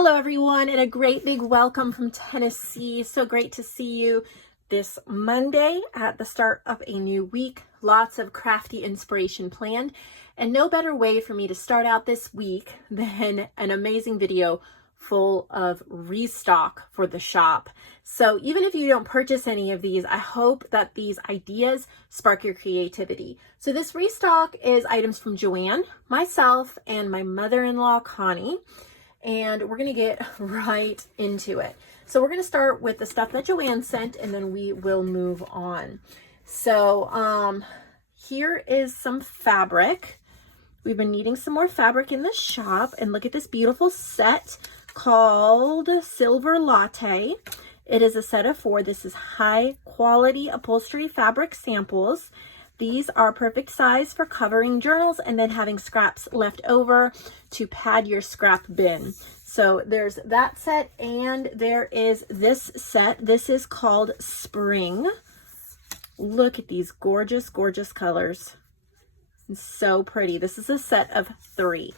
Hello everyone, and a great big welcome from Tennessee. So great to see you this Monday at the start of a new week. Lots of crafty inspiration planned, and no better way for me to start out this week than an amazing video full of restock for the shop. So even if you don't purchase any of these, I hope that these ideas spark your creativity. So this restock is items from JoAnn, myself, and my mother-in-law, Connie. And we're going to get right into it. So we're going to start with the stuff that JoAnn sent, and then we will move on. So here is some fabric. We've been needing some more fabric in the shop, and look at this beautiful set called Silver Latte. It is a set of 4. This is high quality upholstery fabric samples. These are perfect size for covering journals and then having scraps left over to pad your scrap bin. So there's that set, and there is this set. This is called Spring. Look at these gorgeous, gorgeous colors. It's so pretty. This is a set of 3.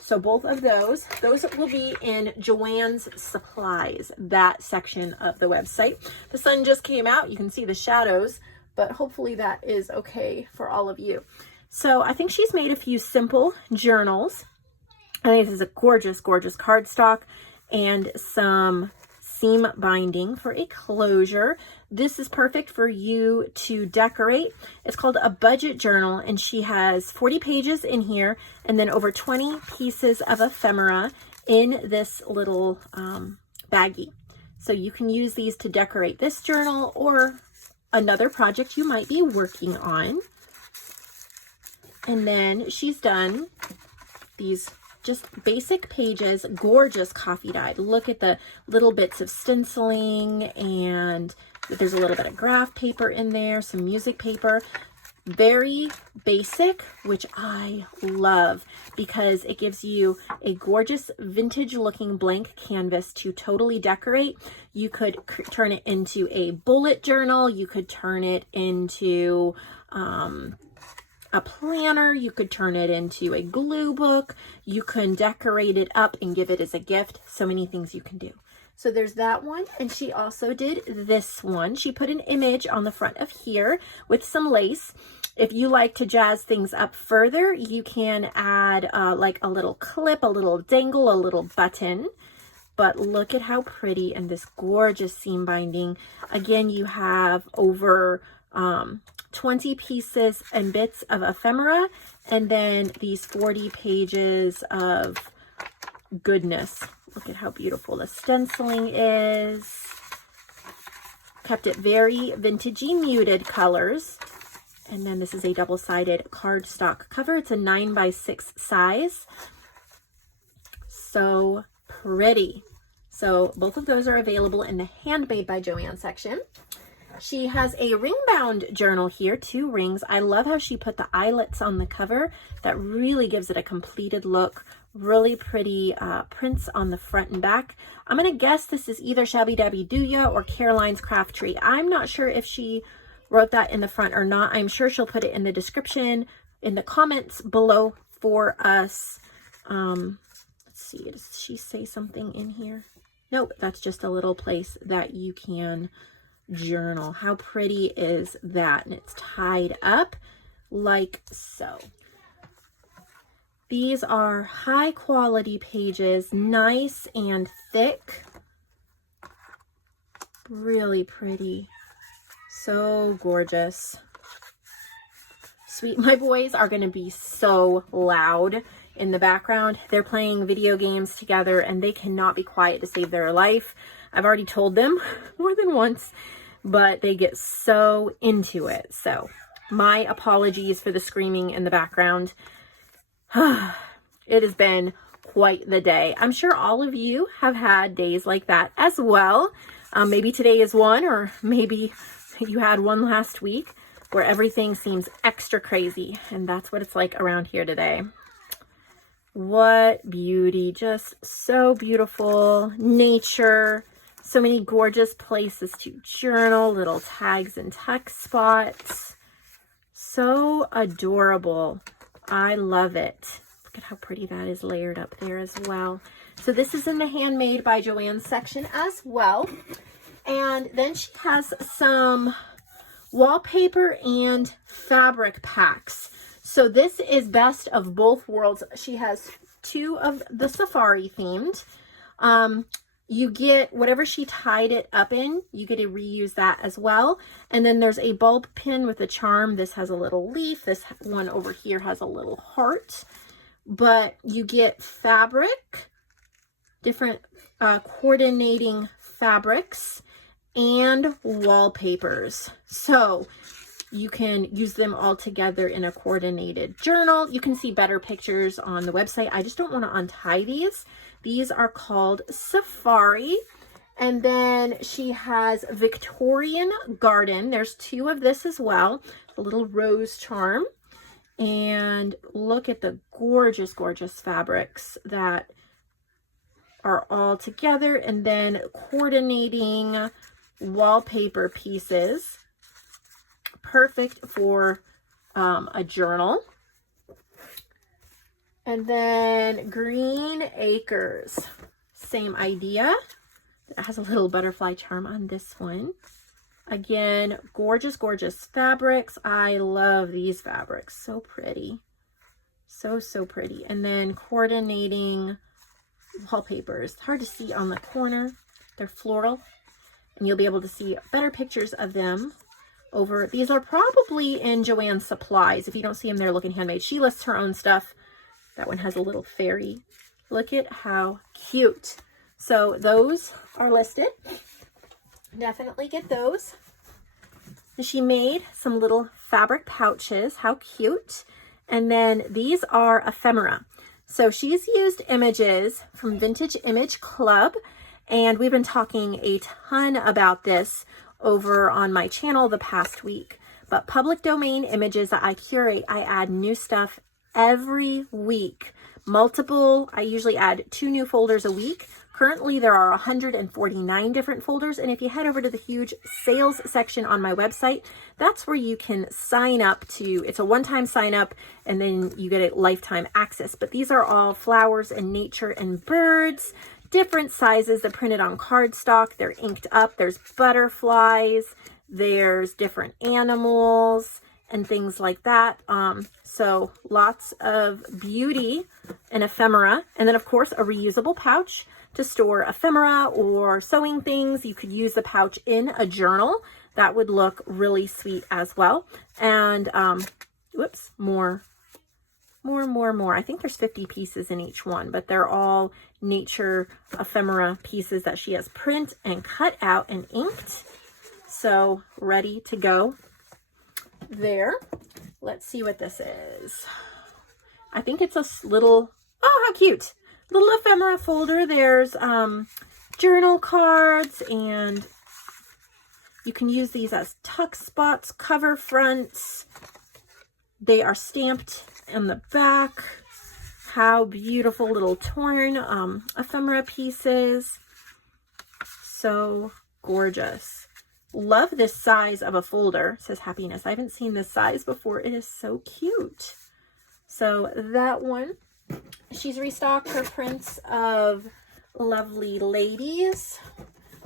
So both of those will be in JoAnn's supplies, that section of the website. The sun just came out. You can see the shadows, but hopefully that is okay for all of you. So I think she's made a few simple journals. I think this is a gorgeous, gorgeous cardstock and some seam binding for a closure. This is perfect for you to decorate. It's called a budget journal, and she has 40 pages in here and then over 20 pieces of ephemera in this little baggie. So you can use these to decorate this journal or another project you might be working on. And then she's done these just basic pages, gorgeous coffee dyed. Look at the little bits of stenciling, and there's a little bit of graph paper in there, some music paper. Very basic, which I love because it gives you a gorgeous vintage looking blank canvas to totally decorate. You could turn it into a bullet journal. You could turn it into a planner. You could turn it into a glue book. You can decorate it up and give it as a gift. So many things you can do. So there's that one, and she also did this one. She put an image on the front of here with some lace. If you like to jazz things up further, you can add like a little clip, a little dangle, a little button. But look at how pretty, and this gorgeous seam binding. Again, you have over 20 pieces and bits of ephemera, and then these 40 pages of goodness. Look at how beautiful the stenciling is. Kept it very vintagey, muted colors. And then this is a double-sided cardstock cover. It's a 9x6 size. So pretty. So both of those are available in the Handmade by Joann section. She has a ring-bound journal here, 2 rings. I love how she put the eyelets on the cover. That really gives it a completed look. Really pretty prints on the front and back. I'm going to guess this is either Shabby Dabby Do Ya or Caroline's Craft Tree. I'm not sure if she wrote that in the front or not. I'm sure she'll put it in the description, in the comments below for us. Let's see, does she say something in here? Nope, that's just a little place that you can journal. How pretty is that? And it's tied up like so. These are high quality pages, nice and thick. Really pretty. So gorgeous. Sweet, my boys are going to be so loud in the background. They're playing video games together, and they cannot be quiet to save their life. I've already told them more than once, but they get so into it. So my apologies for the screaming in the background. It has been quite the day. I'm sure all of you have had days like that as well. Maybe today is one, or maybe you had one last week where everything seems extra crazy, and that's what it's like around here today. What beauty, just so beautiful. Nature, so many gorgeous places to journal, little tags and text spots. So adorable. I love it. Look at how pretty that is layered up there as well. So this is in the Handmade by Joann section as well. And then she has some wallpaper and fabric packs. So this is best of both worlds. She has 2 of the safari themed. You get whatever she tied it up in, you get to reuse that as well. And then there's a bulb pin with a charm. This has a little leaf. This one over here has a little heart. But you get fabric, different coordinating fabrics, and wallpapers. So you can use them all together in a coordinated journal. You can see better pictures on the website. I just don't want to untie these. These are called Safari. And then she has Victorian Garden. There's 2 of this as well. A little rose charm. And look at the gorgeous, gorgeous fabrics that are all together. And then coordinating wallpaper pieces. Perfect for a journal. And then Green Acres, same idea. It has a little butterfly charm on this one. Again, gorgeous, gorgeous fabrics. I love these fabrics. So pretty. So, so pretty. And then coordinating wallpapers. Hard to see on the corner. They're floral. And you'll be able to see better pictures of them over. These are probably in Joann's supplies. If you don't see them there, look in Handmade. She lists her own stuff. That one has a little fairy. Look at how cute. So those are listed. Definitely get those. She made some little fabric pouches. How cute. And then these are ephemera. So she's used images from Vintage Image Club. And we've been talking a ton about this over on my channel the past week. But public domain images that I curate, I add new stuff every week. Multiple, I usually add 2 new folders a week. Currently there are 149 different folders, and if you head over to the huge sales section on my website, that's where you can sign up to, it's a one-time sign up, and then you get a lifetime access. But these are all flowers and nature and birds, different sizes. They're printed on cardstock, they're inked up, there's butterflies, there's different animals and things like that. So lots of beauty and ephemera. And then of course a reusable pouch to store ephemera or sewing things. You could use the pouch in a journal. That would look really sweet as well. And whoops, more. I think there's 50 pieces in each one, but they're all nature ephemera pieces that she has print and cut out and inked. So ready to go there. Let's see what this is. I think it's a little, oh, how cute. Little ephemera folder. There's journal cards, and you can use these as tuck spots, cover fronts. They are stamped in the back. How beautiful, little torn ephemera pieces. So gorgeous. Love this size of a folder. It says happiness. I haven't seen this size before. It is so cute. So that one, she's restocked her prints of lovely ladies,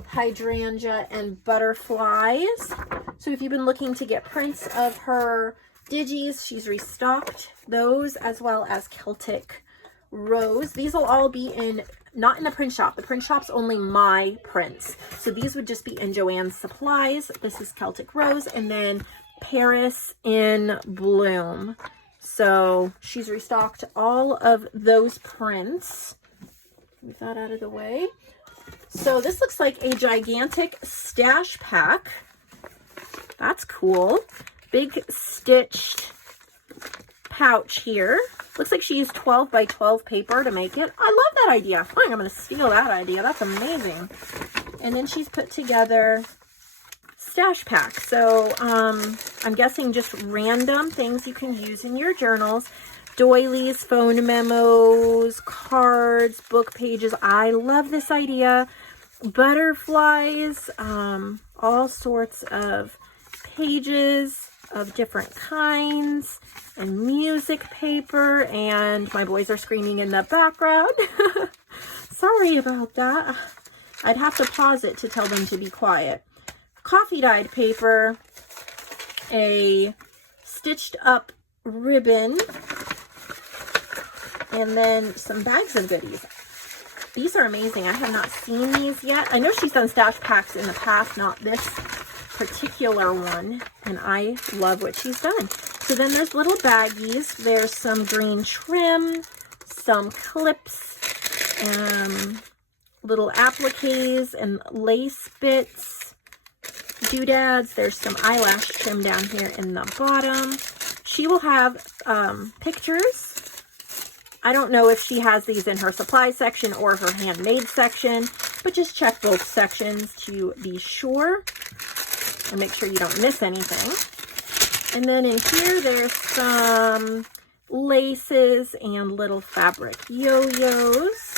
hydrangea, and butterflies. So if you've been looking to get prints of her digis, she's restocked those, as well as Celtic Rose. These will all be in, not in the print shop. The print shop's only my prints. So these would just be in Joann's supplies. This is Celtic Rose, and then Paris in Bloom. So she's restocked all of those prints. Move that out of the way. So this looks like a gigantic stash pack. That's cool. Big stitched pouch here. Looks like she used 12 by 12 paper to make it. I love that idea. I think I'm going to steal that idea. That's amazing. And then she's put together stash pack. So I'm guessing just random things you can use in your journals. Doilies, phone memos, cards, book pages. I love this idea. Butterflies, all sorts of pages. of different kinds, and music paper, and my boys are screaming in the background. Sorry about that. I'd have to pause it to tell them to be quiet. Coffee dyed paper, a stitched up ribbon, and then some bags of goodies. These are amazing. I have not seen these yet. I know she's done stash packs in the past, not this particular one, and I love what she's done. So then there's little baggies. There's some green trim, some clips, little appliques and lace bits, doodads. There's some eyelash trim down here in the bottom. She will have pictures. I don't know if she has these in her supply section or her handmade section, but just check both sections to be sure and make sure you don't miss anything. And then in here, there's some laces and little fabric yo-yos.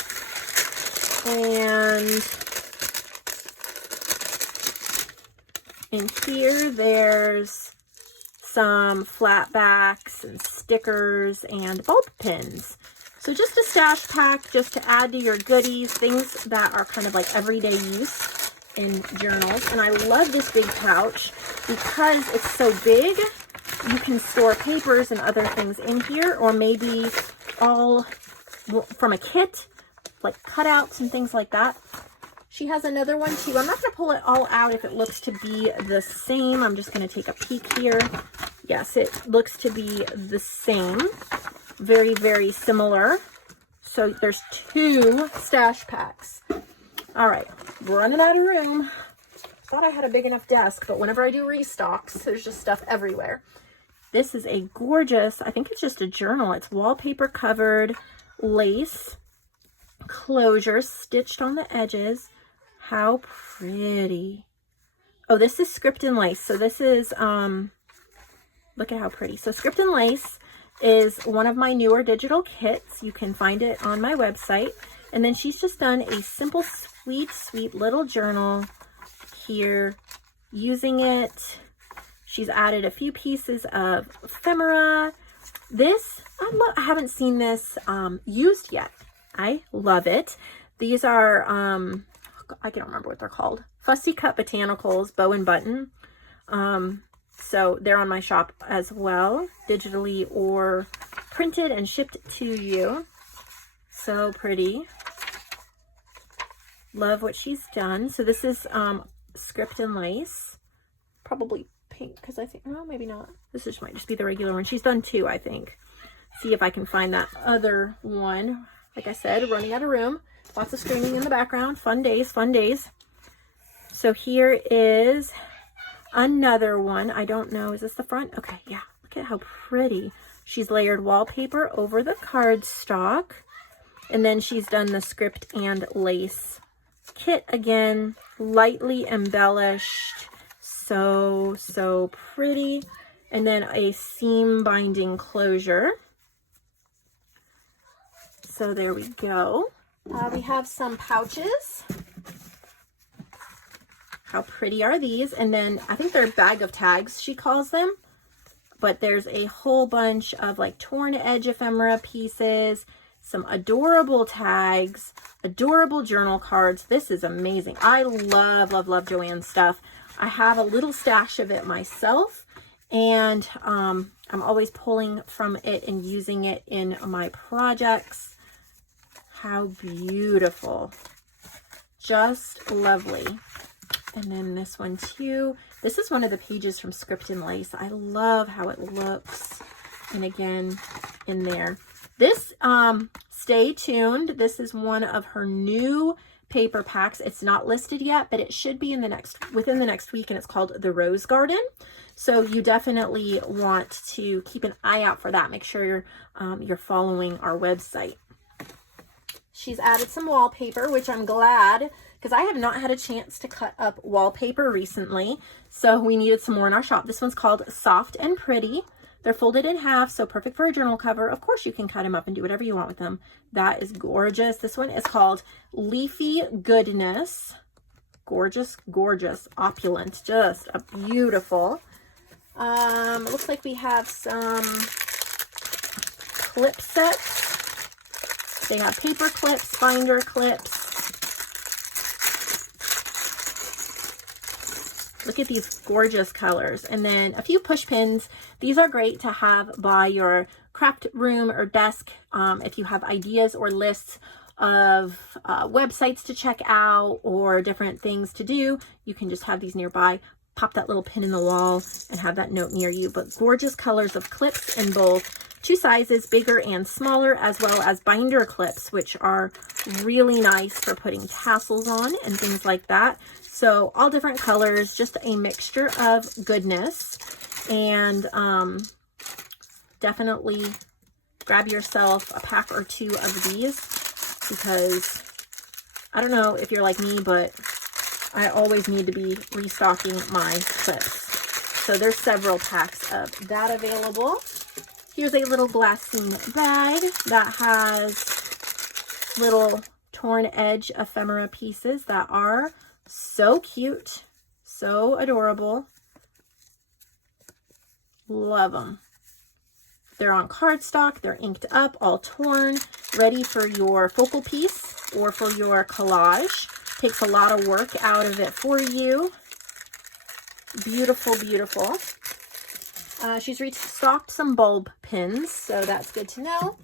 And in here, there's some flat backs and stickers and bulb pins. So just a stash pack just to add to your goodies, things that are kind of like everyday use in journals. And I love this big pouch because it's so big. You can store papers and other things in here, or maybe all from a kit, like cutouts and things like that. She has another one too. I'm not going to pull it all out if it looks to be the same. I'm just going to take a peek here. Yes, it looks to be the same. Very, very similar. So there's 2 stash packs. All right, running out of room. Thought I had a big enough desk, but whenever I do restocks, there's just stuff everywhere. This is a gorgeous, I think it's just a journal. It's wallpaper covered lace closure stitched on the edges. How pretty. Oh, this is script and lace. So this is, look at how pretty. So script and lace is one of my newer digital kits. You can find it on my website. And then she's just done a simple, sweet, sweet little journal here using it. She's added a few pieces of ephemera. This, I haven't seen this used yet. I love it. These are, I can't remember what they're called. Fussy Cut Botanicals Bow and Button. So they're on my shop as well, digitally or printed and shipped to you. So pretty. Love what she's done. So this is script and lace. Probably pink because I think, no, maybe not. This might just be the regular one. She's done 2, I think. See if I can find that other one. Like I said, running out of room. Lots of screaming in the background. Fun days, fun days. So here is another one. I don't know. Is this the front? Okay, yeah. Look at how pretty. She's layered wallpaper over the cardstock. And then she's done the script and lace kit again. Lightly embellished. So, so pretty. And then a seam binding closure. So there we go. We have some pouches. How pretty are these? And then I think they're bag of tags, she calls them. But there's a whole bunch of like torn edge ephemera pieces, some adorable tags, adorable journal cards. This is amazing. I love, love, love JoAnn stuff. I have a little stash of it myself, and I'm always pulling from it and using it in my projects. How beautiful. Just lovely. And then this one too. This is one of the pages from Script and Lace. I love how it looks. And again, in there. This, stay tuned. This is one of her new paper packs. It's not listed yet, but it should be within the next week, and it's called The Rose Garden. So you definitely want to keep an eye out for that. Make sure you're following our website. She's added some wallpaper, which I'm glad, because I have not had a chance to cut up wallpaper recently. So we needed some more in our shop. This one's called Soft and Pretty. They're folded in half, so perfect for a journal cover. Of course, you can cut them up and do whatever you want with them. That is gorgeous. This one is called Leafy Goodness. Gorgeous, gorgeous, opulent. Just a beautiful. It looks like we have some clip sets. They have paper clips, binder clips. Look at these gorgeous colors. And then a few push pins. These are great to have by your craft room or desk. If you have ideas or lists of websites to check out or different things to do, you can just have these nearby. Pop that little pin in the wall and have that note near you. But gorgeous colors of clips in both 2 sizes, bigger and smaller, as well as binder clips, which are really nice for putting tassels on and things like that. So all different colors, just a mixture of goodness. And definitely grab yourself a pack or 2 of these, because I don't know if you're like me, but I always need to be restocking my clips. So there's several packs of that available. Here's a little glassine bag that has little torn edge ephemera pieces that are so cute, so adorable. Love them. They're on cardstock, they're inked up, all torn, ready for your focal piece or for your collage. Takes a lot of work out of it for you. Beautiful, beautiful. She's restocked some bulb pins, so that's good to know.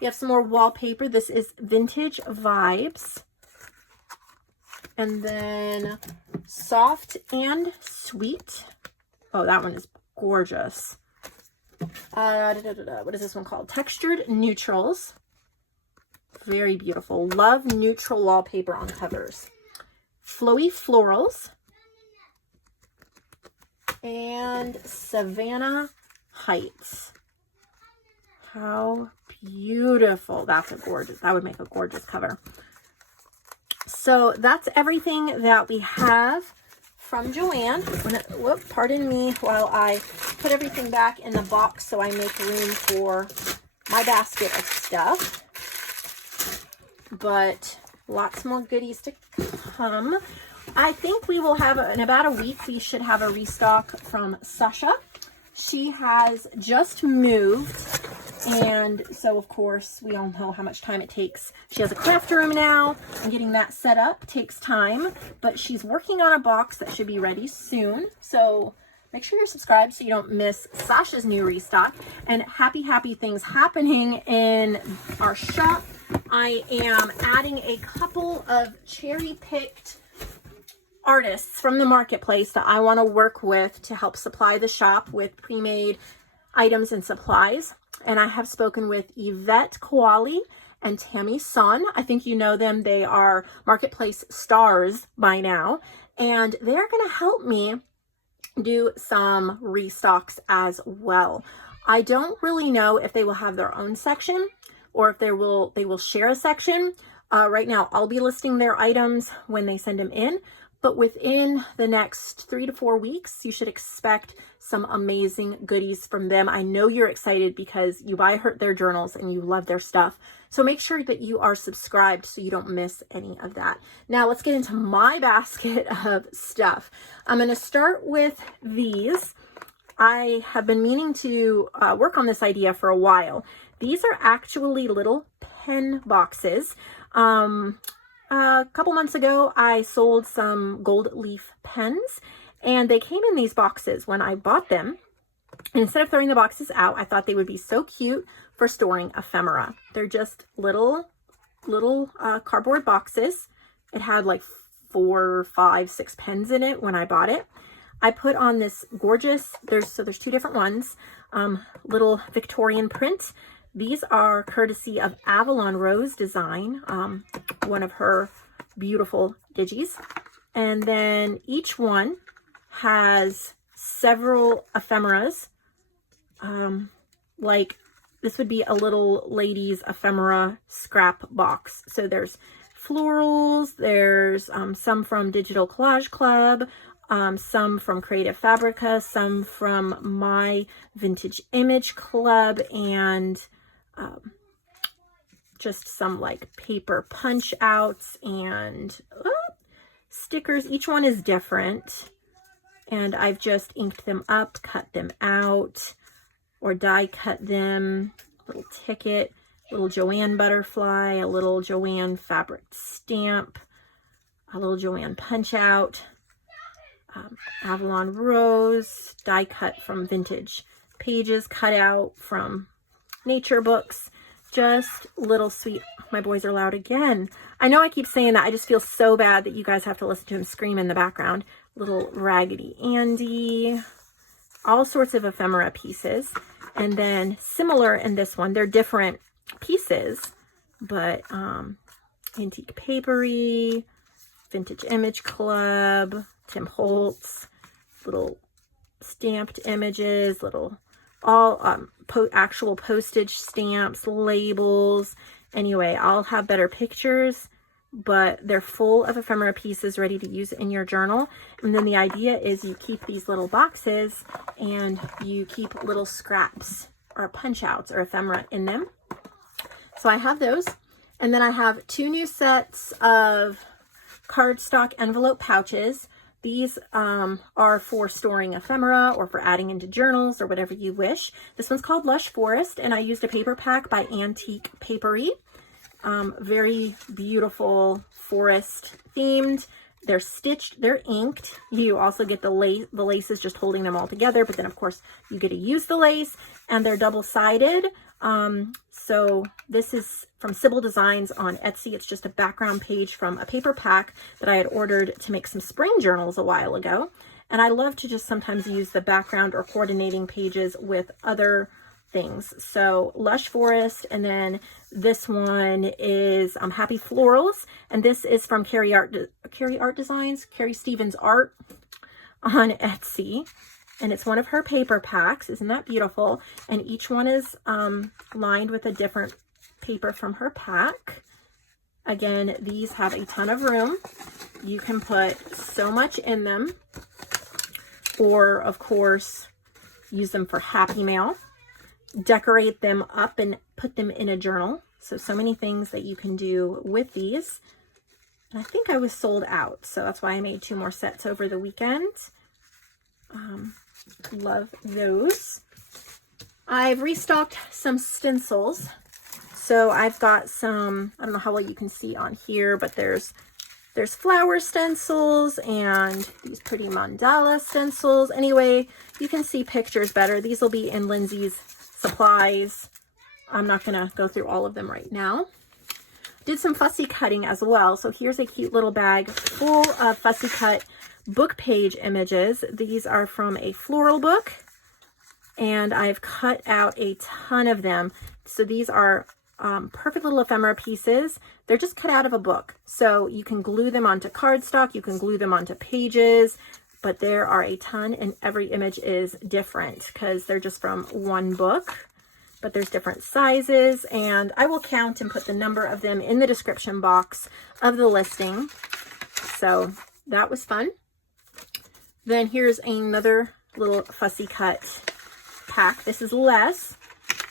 You have some more wallpaper. This is Vintage Vibes. And then Soft and Sweet. Oh, that one is gorgeous. What is this one called? Textured Neutrals. Very beautiful. Love neutral wallpaper on covers. Flowy Florals. And Savannah Heights. How beautiful. That's a gorgeous, that would make a gorgeous cover. So that's everything that we have from JoAnn. Whoop, pardon me while I put everything back in the box so I make room for my basket of stuff. But lots more goodies to come. I think we will have, in about a week, we should have a restock from Sasha. She has just moved, and so of course we all know how much time it takes. She has a craft room now, and getting that set up takes time, but she's working on a box that should be ready soon. So make sure you're subscribed so you don't miss Sasha's new restock. And happy things happening in our shop. I am adding a couple of cherry-picked artists from the marketplace that I want to work with to help supply the shop with pre-made items and supplies. And I have spoken with Yvette Koali and Tammy Son. I think you know them. They are marketplace stars by now, and they're going to help me do some restocks as well. I don't really know if they will have their own section or if they will share a section. Right now, I'll be listing their items when they send them in. But within the next 3 to 4 weeks, you should expect some amazing goodies from them. I know you're excited because you buy their journals and you love their stuff. So make sure that you are subscribed so you don't miss any of that. Now let's get into my basket of stuff. I'm going to start with these. I have been meaning to work on this idea for a while. These are actually little pen boxes. A couple months ago, I sold some gold leaf pens, and they came in these boxes when I bought them. And instead of throwing the boxes out, I thought they would be so cute for storing ephemera. They're just little cardboard boxes. It had like 4, 5, 6 pens in it when I bought it. I put on this gorgeous, there's 2 different ones, little Victorian print. These are courtesy of Avalon Rose Design, one of her beautiful digis. And then each one has several ephemeras. Like this would be a little lady's ephemera scrap box. So there's florals, there's some from Digital Collage Club, some from Creative Fabrica, some from My Vintage Image Club, and just some like paper punch outs and stickers. Each one is different. and I've just inked them up, cut them out, or die cut them. Little ticket, little JoAnn butterfly, a little JoAnn fabric stamp, a little JoAnn punch out, Avalon Rose, die cut from vintage pages, cut out from nature books. Just little sweet, my boys are loud again. I know I keep saying that, I just feel so bad that you guys have to listen to him scream in the background. Little Raggedy Andy, all sorts of ephemera pieces. And then similar in this one, they're different pieces, but Antique Papery, Vintage Image Club, Tim Holtz, little stamped images, little all actual postage stamps, labels. Anyway, I'll have better pictures, but they're full of ephemera pieces ready to use in your journal. And then the idea is you keep these little boxes and you keep little scraps or punch outs or ephemera in them. So I have those. And then I have 2 new sets of cardstock envelope pouches. These are for storing ephemera or for adding into journals or whatever you wish. This one's called Lush Forest, and I used a paper pack by Antique Papery. Very beautiful forest themed. They're stitched, they're inked. You also get the laces just holding them all together, but then of course you get to use the lace, and they're double-sided. So this is from Sybil Designs on Etsy. It's just a background page from a paper pack that I had ordered to make some spring journals a while ago. And I love to just sometimes use the background or coordinating pages with other things. So Lush Forest, and then this one is Happy Florals, and this is from Carrie Stevens Art on Etsy, and it's one of her paper packs. Isn't that beautiful? And each one is lined with a different paper from her pack. Again, these have a ton of room. You can put so much in them, or of course use them for happy mail, decorate them up and put them in a journal. So many things that you can do with these. And I think I was sold out, so that's why I made 2 more sets over the weekend. Love those. I've restocked some stencils. So I've got some, I don't know how well you can see on here, but there's flower stencils and these pretty mandala stencils. Anyway, you can see pictures better. These will be in Lindsay's supplies. I'm not going to go through all of them right now. Did some fussy cutting as well. So here's a cute little bag full of fussy cut book page images. These are from a floral book, and I've cut out a ton of them. So these are perfect little ephemera pieces. They're just cut out of a book. So you can glue them onto cardstock, you can glue them onto pages, but there are a ton, and every image is different because they're just from one book. But there's different sizes, and I will count and put the number of them in the description box of the listing. So that was fun. Then here's another little fussy cut pack. This is less,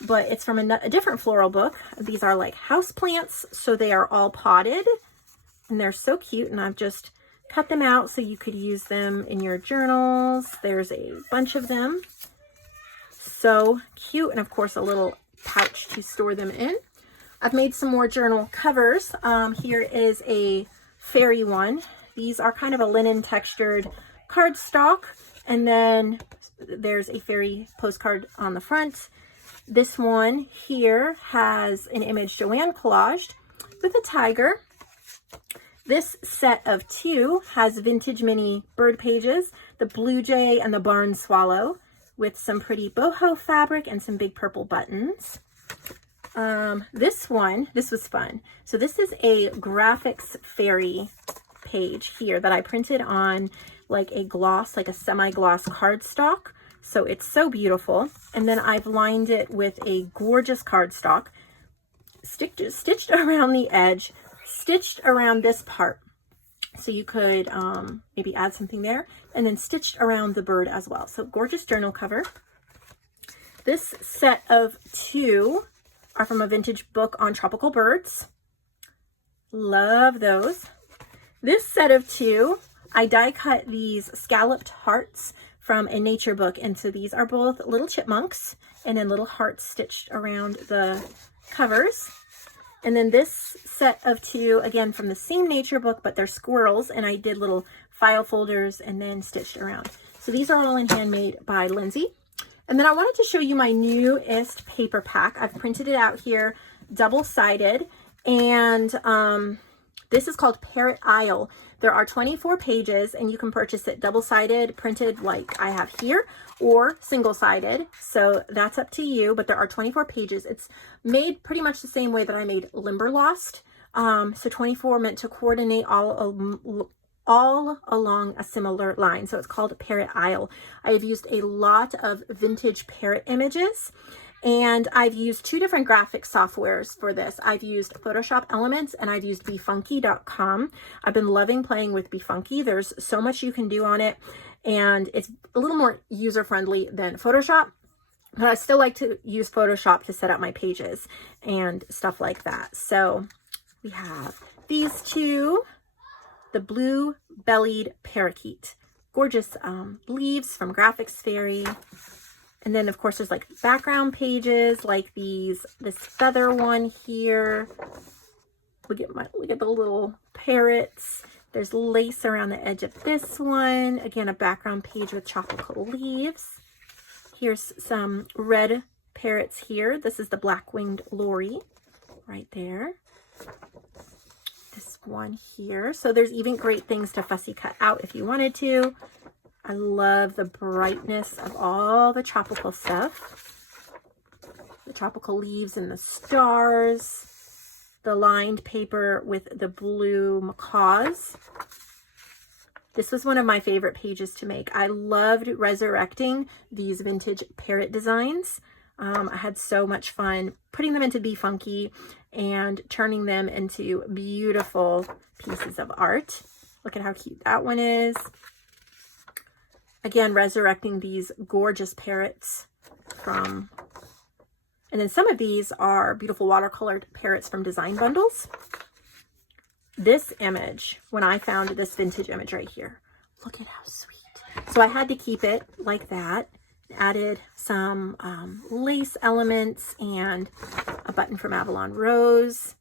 but it's from a different floral book. These are like house plants, so they are all potted, and they're so cute, and I've just cut them out so you could use them in your journals. There's a bunch of them. So cute, and of course a little pouch to store them in. I've made some more journal covers. Here is a fairy one. These are kind of a linen textured cardstock, and then there's a fairy postcard on the front. This one here has an image JoAnn collaged with a tiger. This set of 2 has vintage mini bird pages, the blue jay and the barn swallow, with some pretty boho fabric and some big purple buttons. This was fun. So this is a graphics fairy page here that I printed on like a gloss, like a semi-gloss cardstock. So it's so beautiful. And then I've lined it with a gorgeous cardstock, stitched around the edge, stitched around this part. So you could maybe add something there, and then stitched around the bird as well. So gorgeous journal cover. This set of 2 are from a vintage book on tropical birds. Love those. This set of 2 I die cut these scalloped hearts from a nature book. And so these are both little chipmunks and then little hearts stitched around the covers. And then this set of two, again, from the same nature book, but they're squirrels. And I did little file folders and then stitched around. So these are all in Handmade by Lindsay. And then I wanted to show you my newest paper pack. I've printed it out here, double-sided. And this is called Parrot Isle. There are 24 pages and you can purchase it double-sided, printed like I have here, or single-sided. So that's up to you, but there are 24 pages. It's made pretty much the same way that I made Limberlost. So 24 meant to coordinate all along a similar line. So it's called Parrot Isle. I have used a lot of vintage parrot images. And I've used two different graphic softwares for this. I've used Photoshop Elements and I've used befunky.com. I've been loving playing with Befunky. There's so much you can do on it and it's a little more user-friendly than Photoshop, but I still like to use Photoshop to set up my pages and stuff like that. So we have these two, the blue-bellied parakeet. Gorgeous leaves from Graphics Fairy. And then, of course, there's like background pages like this feather one here. Look at the little parrots. There's lace around the edge of this one. Again, a background page with tropical leaves. Here's some red parrots here. This is the black-winged lory right there. This one here. So there's even great things to fussy cut out if you wanted to. I love the brightness of all the tropical stuff. The tropical leaves and the stars. The lined paper with the blue macaws. This was one of my favorite pages to make. I loved resurrecting these vintage parrot designs. I had so much fun putting them into Befunky and turning them into beautiful pieces of art. Look at how cute that one is. Again, resurrecting these gorgeous parrots from, and then some of these are beautiful watercolored parrots from design bundles. This image, when I found this vintage image right here, look at how sweet. So I had to keep it like that. Added some lace elements and a button from Avalon Rose.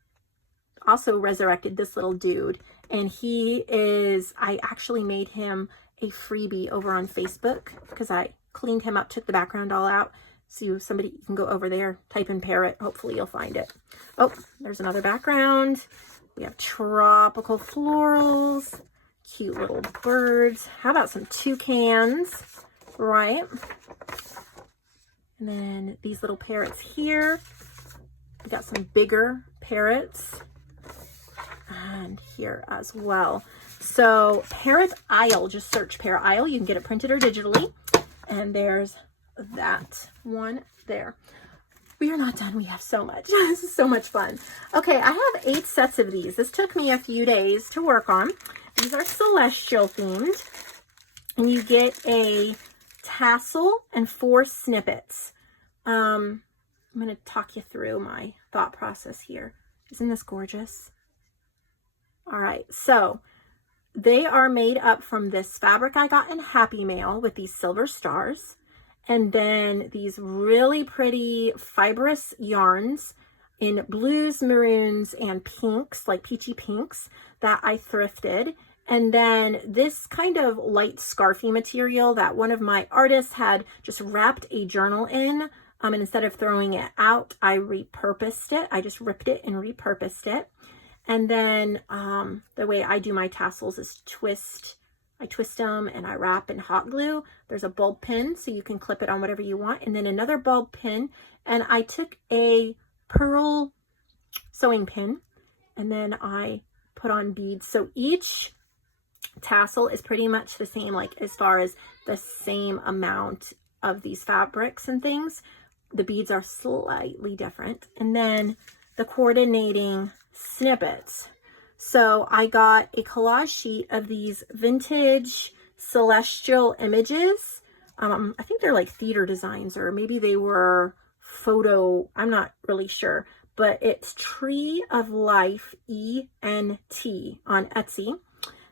Also resurrected this little dude. And he is, I actually made him a freebie over on Facebook because I cleaned him up, took the background all out. So somebody can go over there, type in parrot. Hopefully you'll find it. Oh, there's another background. We have tropical florals, cute little birds. How about some toucans, right? And then these little parrots here. We got some bigger parrots and here as well. So Parrot Isle, just search Parrot Isle. You can get it printed or digitally. And there's that one there. We are not done. We have so much. This is so much fun. Okay, I have 8 sets of these. This took me a few days to work on. These are celestial themed. And you get a tassel and 4 snippets. I'm going to talk you through my thought process here. Isn't this gorgeous? All right, so they are made up from this fabric I got in Happy Mail with these silver stars. And then these really pretty fibrous yarns in blues, maroons, and pinks, like peachy pinks, that I thrifted. And then this kind of light scarfy material that one of my artists had just wrapped a journal in. And instead of throwing it out, I repurposed it. I just ripped it and repurposed it. And then the way I do my tassels is twist. I twist them and I wrap in hot glue. There's a bulb pin so you can clip it on whatever you want. And then another bulb pin. And I took a pearl sewing pin and then I put on beads. So each tassel is pretty much the same, like as far as the same amount of these fabrics and things. The beads are slightly different. And then the coordinating snippets. So I got a collage sheet of these vintage celestial images. I think they're like theater designs, or maybe they were photo, I'm not really sure, but it's Tree of Life ENT on Etsy.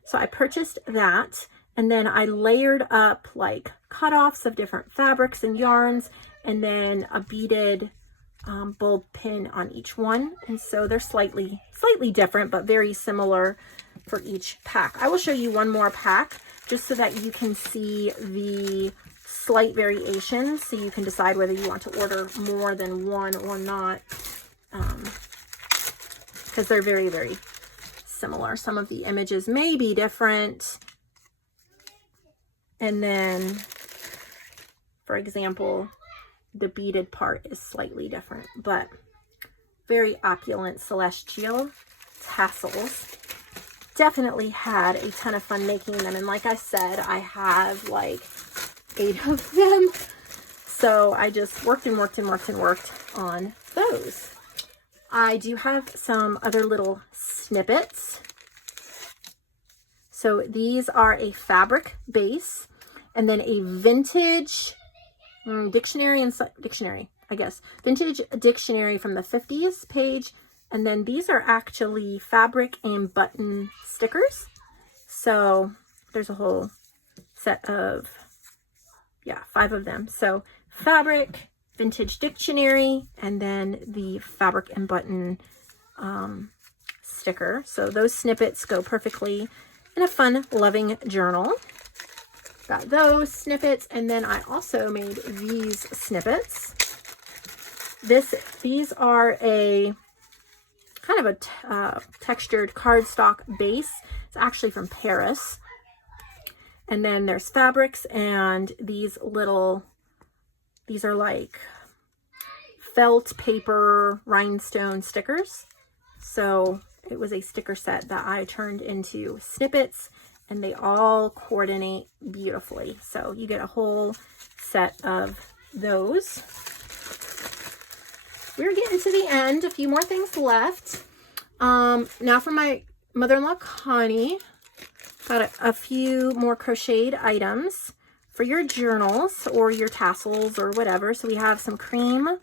So I purchased that, and then I layered up like cutoffs of different fabrics and yarns, and then a beaded bulb pin on each one. And so they're slightly different, but very similar for each pack. I will show you one more pack just so that you can see the slight variations, so you can decide whether you want to order more than one or not, because they're very, very similar. Some of the images may be different. And then, for example, the beaded part is slightly different, but very opulent celestial tassels. Definitely had a ton of fun making them, and like I said, I have like 8 of them, so I just worked and worked and worked and worked on those. I do have some other little snippets. So these are a fabric base, and then a vintage dictionary, I guess. Vintage dictionary from the 50s page. And then these are actually fabric and button stickers. So there's a whole set of, 5 of them. So fabric, vintage dictionary, and then the fabric and button sticker. So those snippets go perfectly in a fun, loving journal. Got those snippets, and then I also made these snippets. These are a kind of a textured cardstock base. It's actually from Paris. And then there's fabrics, and these are like felt paper rhinestone stickers. So it was a sticker set that I turned into snippets, and they all coordinate beautifully. So you get a whole set of those. We're getting to the end. A few more things left. Now for my mother-in-law, Connie, got a few more crocheted items for your journals or your tassels or whatever. So we have some cream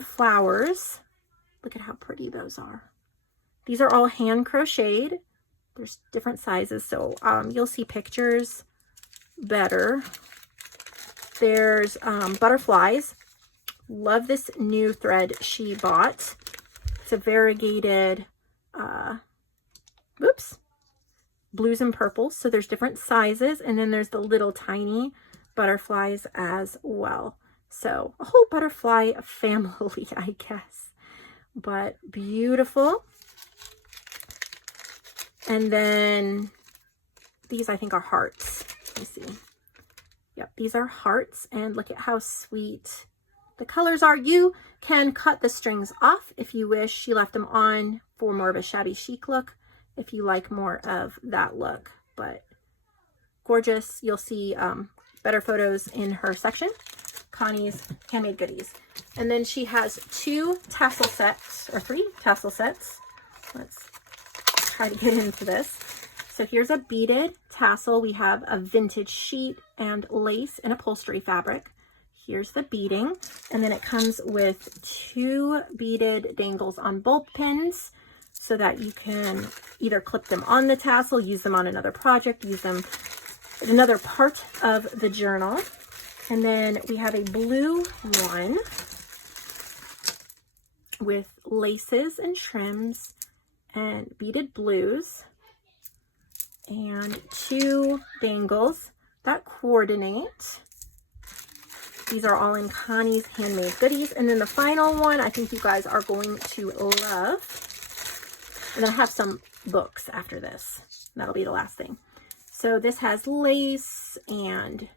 flowers. Look at how pretty those are. These are all hand crocheted. There's different sizes, so you'll see pictures better. There's butterflies. Love this new thread she bought. It's a variegated, blues and purples. So there's different sizes, and then there's the little tiny butterflies as well. So a whole butterfly family, I guess, but beautiful. And then these, I think, are hearts. Let me see. Yep, these are hearts, and look at how sweet the colors are. You can cut the strings off if you wish. She left them on for more of a shabby chic look if you like more of that look, but gorgeous. You'll see better photos in her section, Connie's Handmade Goodies. And then she has 2 tassel sets, or 3 tassel sets. Let's try to get into this. So here's a beaded tassel. We have a vintage sheet and lace and upholstery fabric. Here's the beading, and then it comes with 2 beaded dangles on bulb pins so that you can either clip them on the tassel, use them on another project, use them in another part of the journal. And then we have a blue one with laces and trims and beaded blues, and 2 dangles that coordinate. These are all in Connie's Handmade Goodies. And then the final one, I think you guys are going to love. And then I have some books after this. That'll be the last thing. So this has lace, and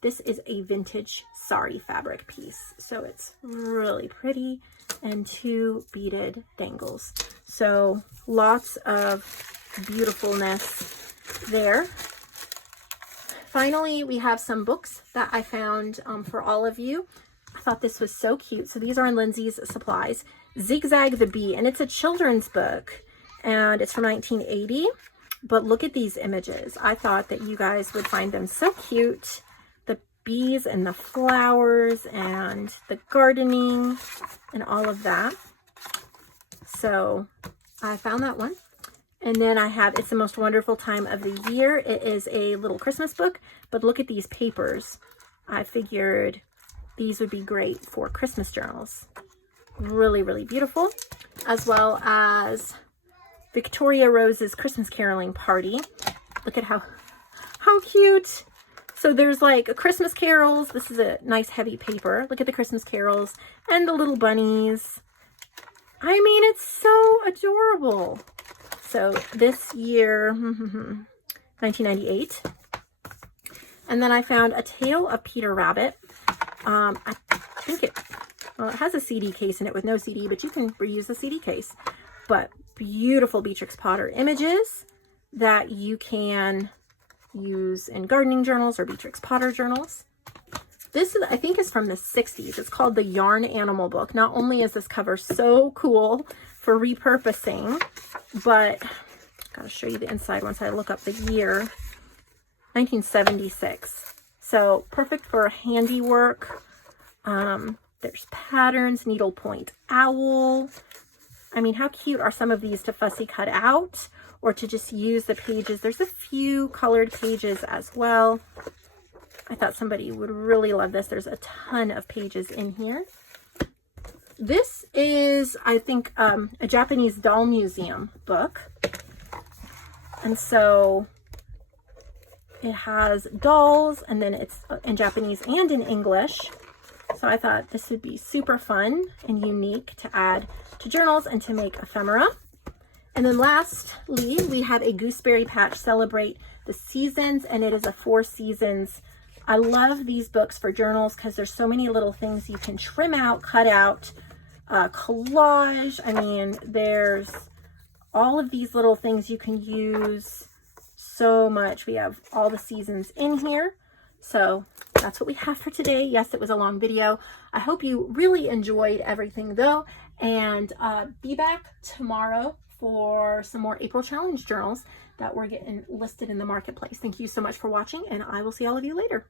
this is a vintage sari fabric piece. So it's really pretty, and 2 beaded dangles. So lots of beautifulness there. Finally, we have some books that I found for all of you. I thought this was so cute. So these are in Lindsay's Supplies. Zigzag the Bee, and it's a children's book, and it's from 1980. But look at these images. I thought that you guys would find them so cute. The bees and the flowers and the gardening and all of that. So I found that one. And then I have It's the Most Wonderful Time of the Year. It is a little Christmas book, but look at these papers. I figured these would be great for Christmas journals. Really, really beautiful. As well as Victoria Rose's Christmas Caroling Party. Look at how cute. So there's like Christmas carols. This is a nice heavy paper. Look at the Christmas carols and the little bunnies. I mean, it's so adorable. So this year, 1998. And then I found A Tale of Peter Rabbit. I think it has a CD case in it with no CD, but you can reuse the CD case. But beautiful Beatrix Potter images that you can use in gardening journals or Beatrix Potter journals. This is, I think, is from the 60s. It's called the Yarn Animal Book. Not only is this cover so cool for repurposing, but I've got to show you the inside once I look up the year. 1976. So perfect for handiwork. There's patterns, needlepoint owl. I mean, how cute are some of these to fussy cut out or to just use the pages? There's a few colored pages as well. I thought somebody would really love this. There's a ton of pages in here. This is, I think, a Japanese doll museum book. And so it has dolls, and then it's in Japanese and in English. So I thought this would be super fun and unique to add to journals and to make ephemera. And then lastly, we have a Gooseberry Patch Celebrate the Seasons, and it is a 4 seasons. I love these books for journals because there's so many little things you can trim out, cut out, collage. I mean, there's all of these little things you can use so much. We have all the seasons in here. So that's what we have for today. Yes, it was a long video. I hope you really enjoyed everything though, and be back tomorrow for some more April Challenge journals that we're getting listed in the marketplace. Thank you so much for watching, and I will see all of you later.